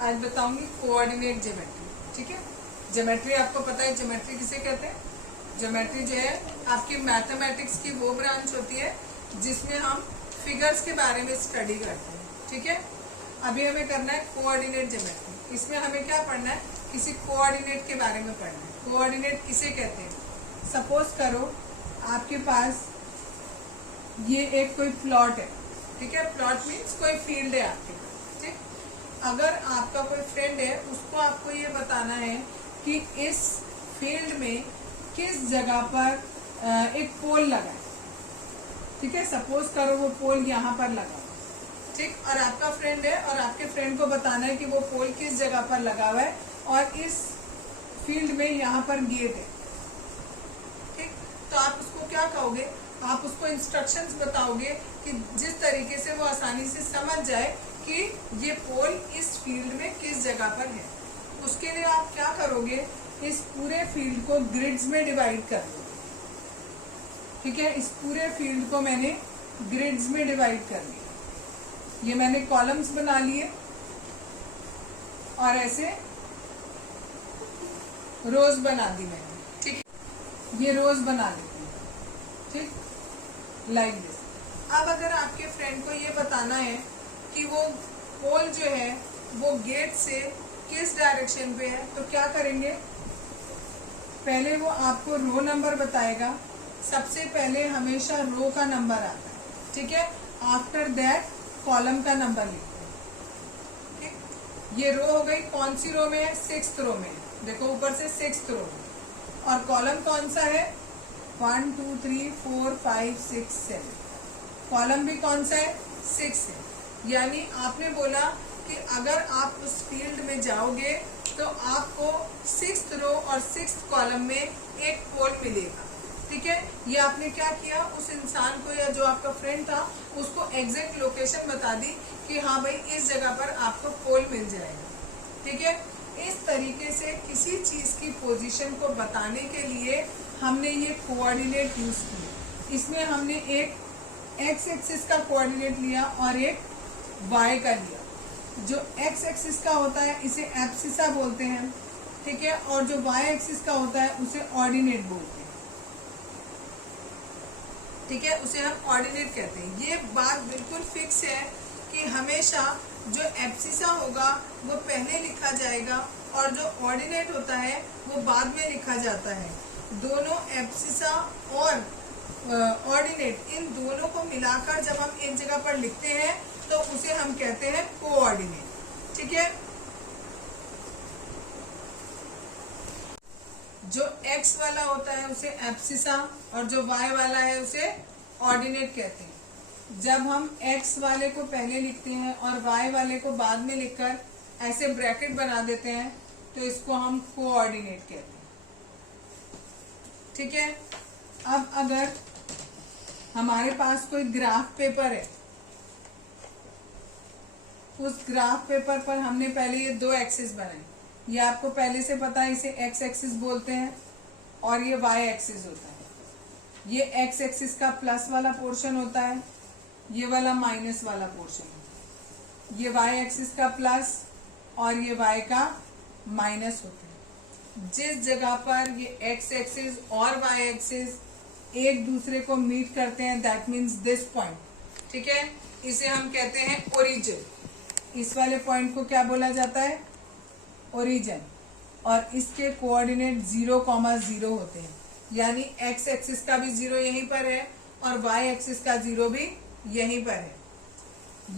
आज बताऊंगी coordinate geometry. ठीक है, ज्योमेट्री आपको पता है ज्योमेट्री किसे कहते हैं। ज्योमेट्री जो है आपकी मैथमेटिक्स की वो ब्रांच होती है जिसमें हम फिगर्स के बारे में स्टडी करते हैं। ठीक है, अभी हमें करना है कोऑर्डिनेट ज्योमेट्री। इसमें हमें क्या पढ़ना है, किसी कोऑर्डिनेट के बारे में पढ़ना है। कोऑर्डिनेट किसे कहते हैं, सपोज करो आपके पास ये एक कोई प्लॉट है। ठीक है, प्लॉट मीन्स कोई फील्ड है आपके पास। ठीक, अगर आपका कोई फ्रेंड है, उसको आपको ये बताना है कि इस फील्ड में किस जगह पर एक पोल लगा है। ठीक है, सपोज करो वो पोल यहाँ पर लगा है। ठीक, और आपका फ्रेंड है और आपके फ्रेंड को बताना है कि वो पोल किस जगह पर लगा हुआ है और इस फील्ड में यहाँ पर गेट है। ठीक, तो आप उसको क्या कहोगे, आप उसको इंस्ट्रक्शंस बताओगे कि जिस तरीके से वो आसानी से समझ जाए कि ये पोल इस फील्ड में किस जगह पर है। उसके लिए आप क्या करोगे, इस पूरे फील्ड को ग्रिड्स में डिवाइड कर दोगे। ठीक है, इस पूरे फील्ड को मैंने ग्रिड्स में डिवाइड कर लिया। ये मैंने कॉलम्स बना लिए और ऐसे रोज बना दी मैंने। ठीक, ये रोज बना लेती हूँ। ठीक, लाइक दिस। अब अगर आपके फ्रेंड को ये बताना है कि वो पोल जो है वो गेट से किस डायरेक्शन पे है, तो क्या करेंगे, पहले वो आपको रो नंबर बताएगा। सबसे पहले हमेशा रो का नंबर आता है। ठीक है, आफ्टर दैट कॉलम का नंबर लिखते हैं। ठीक, ये रो हो गई, कौन सी रो में है, 6th रो में है। देखो ऊपर से 6th रो में, और कॉलम कौन सा है, 1 2 3 4 5 6 7। कॉलम भी कौन सा है, 6 है। यानी आपने बोला कि अगर आप उस फील्ड में जाओगे तो आपको 6th रो और 6th कॉलम में एक पोल मिलेगा। ठीक है, ये आपने क्या किया, उस इंसान को या जो आपका फ्रेंड था उसको एग्जैक्ट लोकेशन बता दी कि हाँ भाई इस जगह पर आपको पोल मिल जाएगा। ठीक है, इस तरीके से किसी चीज की पोजीशन को बताने के लिए हमने ये कोऑर्डिनेट यूज किए। इसमें हमने एक एक्स एक्सिस का कोऑर्डिनेट लिया और एक वाई का लिया। जो एक्स एक्सिस का होता है इसे एब्सिसा बोलते हैं। ठीक है, और जो वाई एक्सिस का होता है उसे ऑर्डिनेट बोलते हैं। ठीक है, उसे हम ऑर्डिनेट कहते हैं। ये बात बिल्कुल फिक्स है कि हमेशा जो एब्सिसा होगा वो पहले लिखा जाएगा और जो ऑर्डिनेट होता है वो बाद में लिखा जाता है। दोनों एब्सिसा और ऑर्डिनेट, इन दोनों को मिलाकर जब हम एक जगह पर लिखते हैं तो उसे हम कहते हैं कोऑर्डिनेट। ठीक है, जो x वाला होता है उसे एब्सिसा और जो y वाला है उसे ऑर्डिनेट कहते हैं। जब हम x वाले को पहले लिखते हैं और y वाले को बाद में लिखकर ऐसे ब्रैकेट बना देते हैं तो इसको हम कोऑर्डिनेट कहते हैं। ठीक है, अब अगर हमारे पास कोई ग्राफ पेपर है, उस ग्राफ पेपर पर हमने पहले ये दो एक्सिस बनाए। ये आपको पहले से पता है, इसे एक्स एक्सिस बोलते हैं और ये वाई एक्सिस होता है। ये एक्स एक्सिस का प्लस वाला पोर्शन होता है, ये वाला माइनस वाला पोर्शन होता है। ये वाई एक्सिस का प्लस और ये वाई का माइनस होता है। जिस जगह पर ये एक्स एक्सिस और वाई एक्सिस एक दूसरे को मीट करते हैं, दैट मीन्स दिस पॉइंट। ठीक है, इसे हम कहते हैं ओरिजिन। इस वाले पॉइंट को क्या बोला जाता है, ओरिजिन। और इसके कोऑर्डिनेट 0,0 होते हैं। यानी एक्स एक्सिस का भी 0 यहीं पर है और वाई एक्सिस का 0 भी यहीं पर है।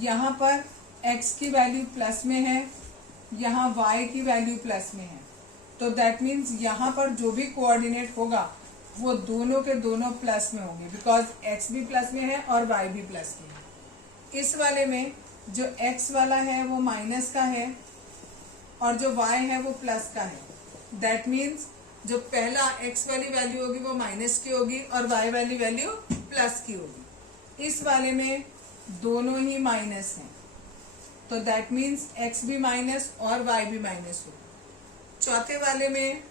यहाँ पर एक्स की वैल्यू प्लस में है, यहाँ वाई की वैल्यू प्लस में है। तो दैट मीन्स यहाँ पर जो भी कोऑर्डिनेट होगा वो दोनों के दोनों प्लस में होंगे, बिकॉज एक्स भी प्लस में है और वाई भी प्लस में है। इस वाले में जो एक्स वाला है वो माइनस का है और जो y है वो प्लस का है। दैट मीन्स जो पहला x वाली वैल्यू होगी वो माइनस की होगी और y वाली वैल्यू प्लस की होगी। इस वाले में दोनों ही माइनस हैं, तो दैट मीन्स x भी माइनस और y भी माइनस होगा। चौथे वाले में,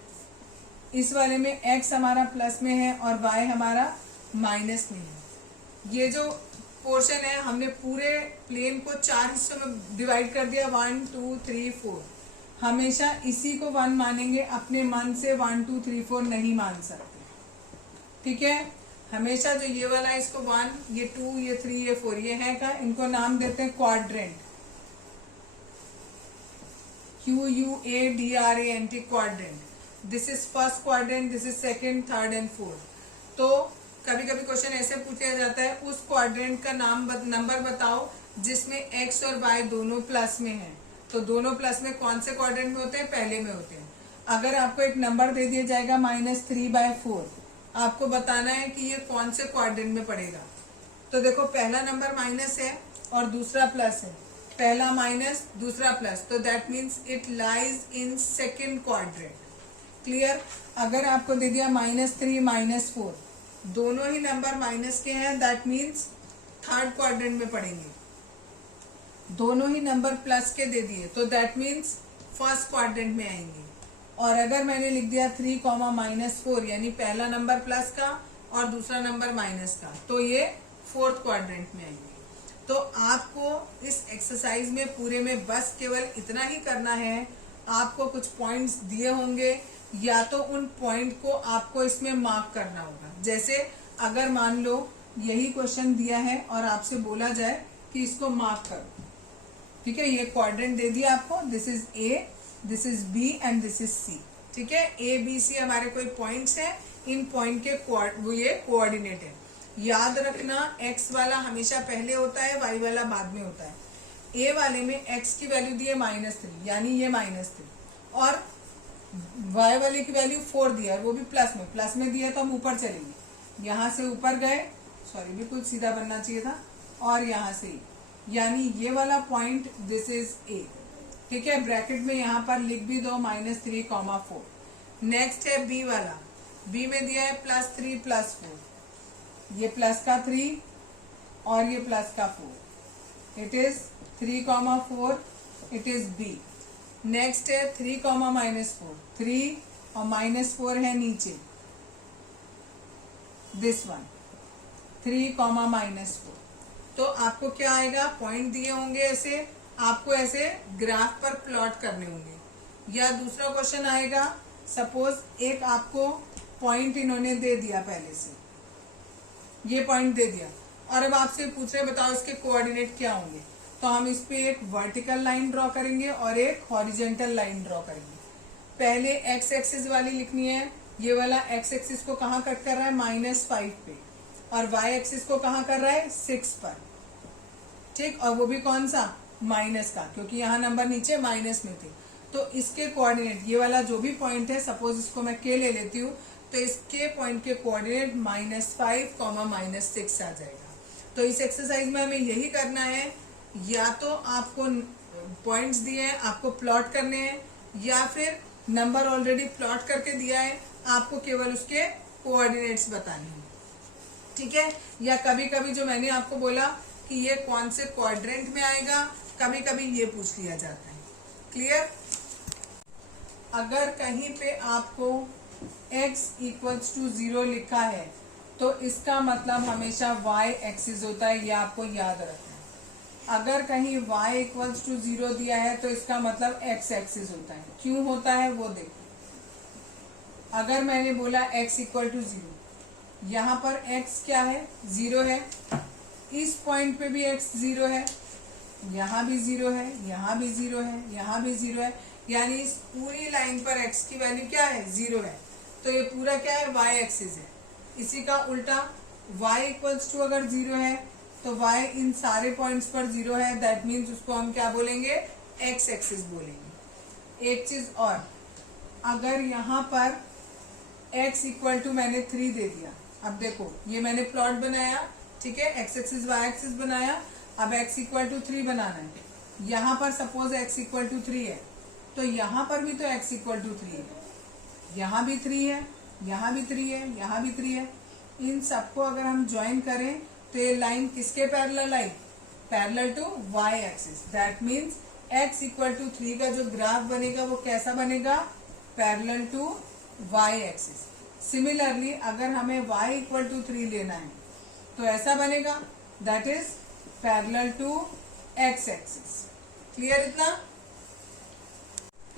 इस वाले में x हमारा प्लस में है और y हमारा माइनस में है। ये जो पोर्शन है, हमने पूरे प्लेन को 4 हिस्सों में डिवाइड कर दिया, 1 2 3 4। हमेशा इसी को 1 मानेंगे, अपने मन से 1 2 3 4 नहीं मान सकते, ठीक है। हमेशा जो ये वाला है इसको 1, ये 2, ये 3, ये 4, ये है का, इनको नाम देते हैं quadrant, QUADRANT, quadrant. This is first quadrant, this is second, third and fourth. तो कभी कभी क्वेश्चन ऐसे पूछा जाता है, उस क्वाड्रेंट का नंबर बताओ जिसमें एक्स और वाई दोनों प्लस में है। तो दोनों प्लस में कौन से क्वाड्रेंट में होते हैं? पहले में होते हैं। अगर आपको एक नंबर दे दिया जाएगा -3/4, आपको बताना है कि ये कौन से क्वाड्रेंट में पड़ेगा। तो देखो पहला नंबर माइनस है और दूसरा प्लस है, पहला माइनस दूसरा प्लस, तो that means it lies in second quadrant. Clear? अगर आपको दे दिया -3 -4, दोनों ही नंबर माइनस के हैं, दैट मीन्स थर्ड क्वाड्रेंट में पड़ेंगे। दोनों ही नंबर प्लस के दे दिए तो दैट मीन्स फर्स्ट क्वाड्रेंट में आएंगे। और अगर मैंने लिख दिया 3, -4, यानी पहला नंबर प्लस का और दूसरा नंबर माइनस का, तो ये फोर्थ क्वाड्रेंट में आएंगे। तो आपको इस एक्सरसाइज में पूरे में बस केवल इतना ही करना है। आपको कुछ पॉइंट्स दिए होंगे, या तो उन पॉइंट को आपको इसमें मार्क करना होगा। जैसे अगर मान लो यही क्वेश्चन दिया है और आपसे बोला जाए कि इसको मार्क करो, ठीक है। ये क्वाड्रेंट दे दिया आपको, this is A, this is B and this is C, ठीक है। ए बी सी हमारे कोई पॉइंट्स हैं, इन पॉइंट के ये कोऑर्डिनेट है। याद रखना x वाला हमेशा पहले होता है, y वाला बाद में होता है। a वाले में x की वैल्यू दी है -3, यानी ये -3, और y वाले की वैल्यू 4 दिया है, वो भी प्लस में दिया, तो हम ऊपर चलेंगे। यहाँ से ऊपर गए, सॉरी बिल्कुल सीधा बनना चाहिए था, और यहाँ से, यानी ये वाला पॉइंट दिस इज a, ठीक है। ब्रैकेट में यहाँ पर लिख भी दो -3, 4। नेक्स्ट है b वाला, b में दिया है +3 +4, ये प्लस का 3 और ये प्लस का 4, it is 3, 4, it is b। Next है 3, -4, 3 और -4 है नीचे, दिस वन 3, -4। तो आपको क्या आएगा? पॉइंट दिए होंगे ऐसे, आपको ऐसे ग्राफ पर प्लॉट करने होंगे। या दूसरा क्वेश्चन आएगा, सपोज एक आपको पॉइंट इन्होंने दे दिया, पहले से ये पॉइंट दे दिया, और अब आपसे पूछ रहे बताओ इसके कोऑर्डिनेट क्या होंगे। तो हम इस पे एक वर्टिकल लाइन ड्रॉ करेंगे और एक हॉरिजॉन्टल लाइन ड्रॉ करेंगे। पहले एक्स एक्सिस वाली लिखनी है, ये वाला एक्स एक्सिस को कहाँ कट कर रहा है? -5 पे, और वाई एक्सिस को कहाँ कर रहा है? 6 पर, ठीक। और वो भी कौन सा? माइनस का, क्योंकि यहाँ नंबर नीचे माइनस में थे। तो इसके कोऑर्डिनेट, ये वाला जो भी पॉइंट है, सपोज इसको मैं के ले लेती हूँ, तो इसके पॉइंट के कोऑर्डिनेट -5, -6 आ जाएगा। तो इस एक्सरसाइज में हमें यही करना है, या तो आपको पॉइंट्स दिए हैं, आपको प्लॉट करने हैं, या फिर नंबर ऑलरेडी प्लॉट करके दिया है, आपको केवल उसके कोऑर्डिनेट्स बताने हैं, ठीक है। या कभी कभी जो मैंने आपको बोला कि ये कौन से क्वाड्रेंट में आएगा, कभी कभी ये पूछ लिया जाता है। क्लियर? अगर कहीं पे आपको x = 0 लिखा है, तो इसका मतलब हमेशा y एक्सिस होता है, ये आपको याद रखना है। अगर कहीं y = 0 दिया है, तो इसका मतलब x एक्सिस होता है। क्यों होता है वो देखो। अगर मैंने बोला x = 0, यहाँ पर x क्या है? 0 है। इस पॉइंट पे भी x 0 है, यहाँ भी 0 है, यहाँ भी 0 है, यहाँ भी 0 है, यानी इस पूरी लाइन पर x की वैल्यू क्या है? 0 है। तो ये पूरा क्या है? y एक्सिस है। इसी का उल्टा y = अगर 0 है, तो y इन सारे पॉइंट्स पर 0 है, दैट मीन्स उसको हम क्या बोलेंगे? x एक्सिस बोलेंगे। एक चीज और, अगर यहाँ पर x = मैंने 3 दे दिया, अब देखो ये मैंने प्लॉट बनाया, ठीक है, x एक्सिस y एक्सिस बनाया, अब x = 3 बनाना है। यहाँ पर सपोज x = 3 है, तो यहाँ पर भी तो x = 3 है, यहाँ भी 3 है, यहाँ भी 3 है, यहाँ भी 3 है। इन सबको अगर हम ज्वाइन करें, तो ये लाइन किसके पैरेलल आई? Parallel to y axis. That means x = 3 का जो ग्राफ बनेगा वो कैसा बनेगा? Parallel to y axis. Similarly अगर हमें y = 3 लेना है, तो ऐसा बनेगा। That is parallel to x axis. Clear इतना?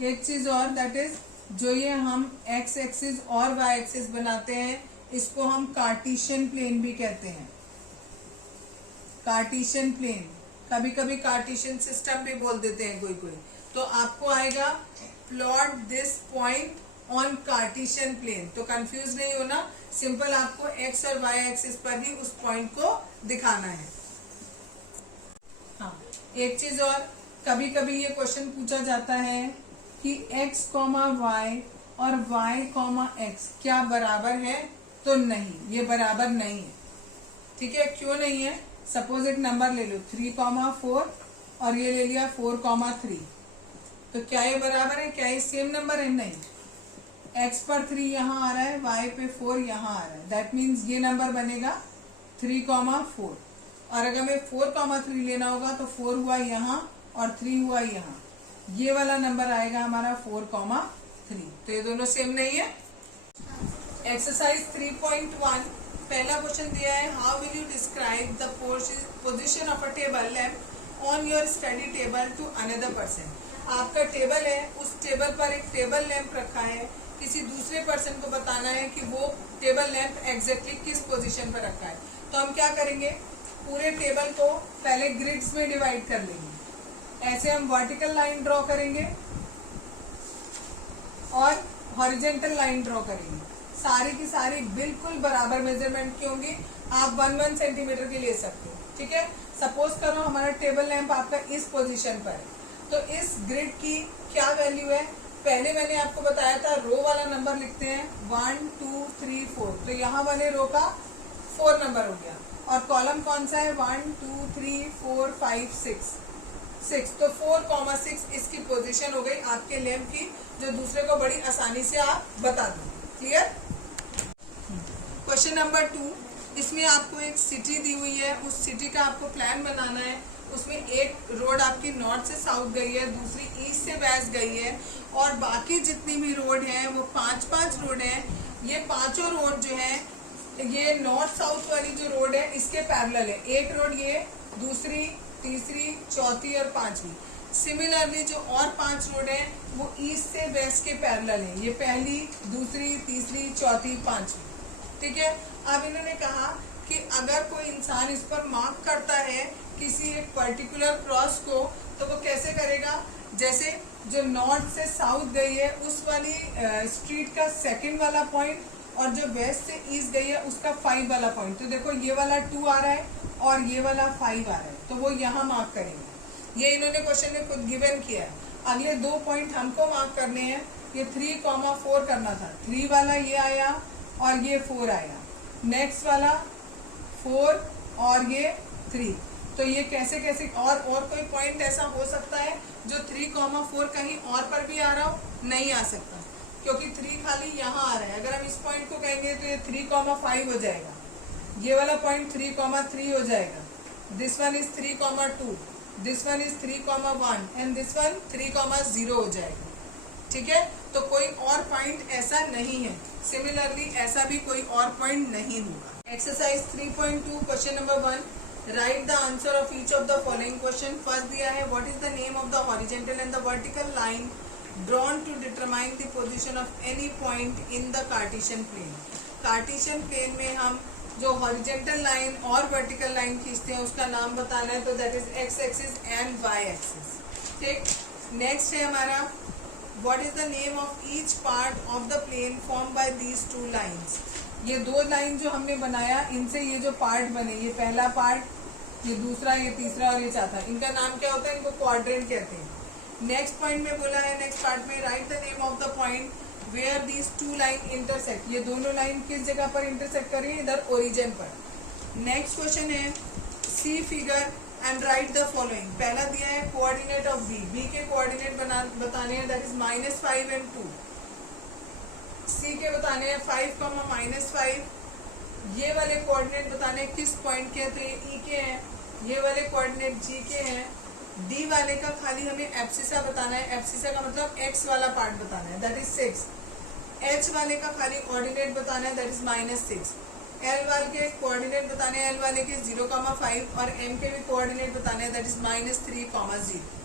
एक चीज और, दैट इज जो ये हम एक्स एक्सिस और वाई एक्सिस बनाते हैं इसको हम कार्टेशियन प्लेन भी कहते हैं। कार्टेशियन प्लेन, कभी कभी कार्टेशियन सिस्टम भी बोल देते हैं कोई कोई। तो आपको आएगा plot this point on Cartesian plane. तो कंफ्यूज नहीं होना, सिंपल आपको एक्स और वाई एक्सिस पर ही उस पॉइंट को दिखाना है। हाँ, एक चीज और, कभी कभी ये क्वेश्चन पूछा जाता है कि x, y और y, x क्या बराबर है? तो नहीं, ये बराबर नहीं है। ठीक है, क्यों नहीं है? सपोज एक नंबर ले लो 3, 4 और ये ले लिया 4, 3। तो क्या ये बराबर है? क्या ये सेम नंबर है? नहीं। x पर 3 यहाँ आ रहा है, y पे 4 यहाँ आ रहा है। दैट मीन्स ये नंबर बनेगा 3, 4। और अगर मैं 4, 3 लेना होगा तो 4 हुआ यहाँ और 3 हुआ यहाँ। ये वाला नंबर आएगा हमारा 4, 3। तो ये दोनों सेम नहीं है। एक्सरसाइज 3.1 पहला क्वेश्चन दिया है, how will you describe the position of a table lamp on your study table to another person. आपका टेबल है, उस टेबल पर एक टेबल लैंप रखा है, किसी दूसरे पर्सन को बताना है कि वो टेबल लैंप एग्जैक्टली किस पोजीशन पर रखा है। तो हम क्या करेंगे, पूरे टेबल को पहले ग्रिड्स में डिवाइड कर लेंगे। ऐसे हम वर्टिकल लाइन ड्रॉ करेंगे और हॉरिजेंटल लाइन ड्रॉ करेंगे। सारी की सारी बिल्कुल बराबर मेजरमेंट की होंगी। आप 1 सेंटीमीटर की ले सकते हो। ठीक है, सपोज करो हमारा टेबल लैंप आपका इस पोजीशन पर है, तो इस ग्रिड की क्या वैल्यू है? पहले मैंने आपको बताया था रो वाला नंबर लिखते हैं 1, 2, 3, 4। तो यहाँ वाले रो का 4 नंबर हो गया। और कॉलम कौन सा है? 1, 2, 3, 4, 5, 6। तो 4, 6 इसकी पोजीशन हो गई आपके लैंप की, जो दूसरे को बड़ी आसानी से आप बता दो। क्लियर? क्वेश्चन नंबर 2, इसमें आपको एक सिटी दी हुई है, उस सिटी का आपको प्लान बनाना है। उसमें एक रोड आपकी नॉर्थ से साउथ गई है, दूसरी ईस्ट से वेस्ट गई है, और बाकी जितनी भी रोड हैं वो 5 रोड हैं। ये पांचों रोड जो है, ये नॉर्थ साउथ वाली जो रोड है इसके पैरेलल है। एक रोड ये, दूसरी, तीसरी, चौथी और 5वीं। सिमिलरली जो और 5 रोड हैं वो ईस्ट से वेस्ट के पैरेलल है। ये पहली, दूसरी, तीसरी, चौथी, 5वीं। ठीक है, अब इन्होंने कहा कि अगर कोई इंसान इस पर मार्क करता है किसी एक पर्टिकुलर क्रॉस को, तो वो कैसे करेगा? जैसे जो नॉर्थ से साउथ गई है उस वाली स्ट्रीट का 2nd वाला पॉइंट, और जो वेस्ट से ईस्ट गई है उसका 5 वाला पॉइंट। तो देखो ये वाला 2 आ रहा है और ये वाला 5 आ रहा है, तो वो यहाँ मार्क करेंगे। ये इन्होंने क्वेश्चन में खुद गिवन किया है। अगले 2 पॉइंट हमको मार्क करने हैं। ये 3, 4 करना था, 3 वाला ये आया और ये 4 आया। नेक्स्ट वाला 4 और ये 3। तो ये कैसे कैसे, और कोई पॉइंट ऐसा हो सकता है जो 3, 4 कहीं और पर भी आ रहा हो? नहीं आ सकता, क्योंकि 3 खाली यहाँ आ रहा है। अगर हम इस पॉइंट को कहेंगे तो ये 3, 5 हो जाएगा। ये वाला पॉइंट 3, 3 हो जाएगा। This one is 3, 2, this one is 3, 1 and this one 3, 0 हो जाएगा। ठीक है, तो कोई और पॉइंट ऐसा नहीं है। सिमिलरली ऐसा भी कोई और पॉइंट नहीं होगा। Exercise 3.2 question number 1, write the answer of each of the following question. First दिया है, what is the name of the horizontal and the vertical line drawn to determine the position of any point in the Cartesian plane. Cartesian plane में हम जो horizontal line और vertical line खींचते हैं उसका नाम बताना है, तो that is x axis and y axis. ठीक, नेक्स्ट है हमारा, what is the name of each part of the plane form by these 2 lines. ये 2 लाइन जो हमने बनाया, इनसे ये जो पार्ट बने, ये पहला पार्ट, ये दूसरा, ये तीसरा और ये चौथा, इनका नाम क्या होता है? इनको क्वाड्रेंट कहते हैं। नेक्स्ट पॉइंट में बोला है, नेक्स्ट पार्ट में, write the name of the point where these 2 line intersect. ये दोनों लाइन किस जगह पर इंटरसेक्ट कर रही है? इधर ओरिजिन पर। नेक्स्ट क्वेश्चन है, see figure and write the following. पहला दिया है कोऑर्डिनेट ऑफ बी के कोऑर्डिनेट बताने हैं, दैट इज -5 and 2। सी के बताने हैं 5, -5। ये वाले कोऑर्डिनेट बताने हैं किस पॉइंट के, तो ये ई के हैं। ये वाले कोऑर्डिनेट जी के हैं। डी वाले का खाली हमें एब्सिसा बताना है। एब्सिसा का मतलब एक्स वाला पार्ट बताना है, दैट इज 6। एच वाले का खाली कोऑर्डिनेट बताना है, दैट इज -6। एल वाले के कोऑर्डिनेट बताने हैं, एल वाले के 0,5 और एम के भी कोऑर्डिनेट बताने हैं, दैट इज -3, 0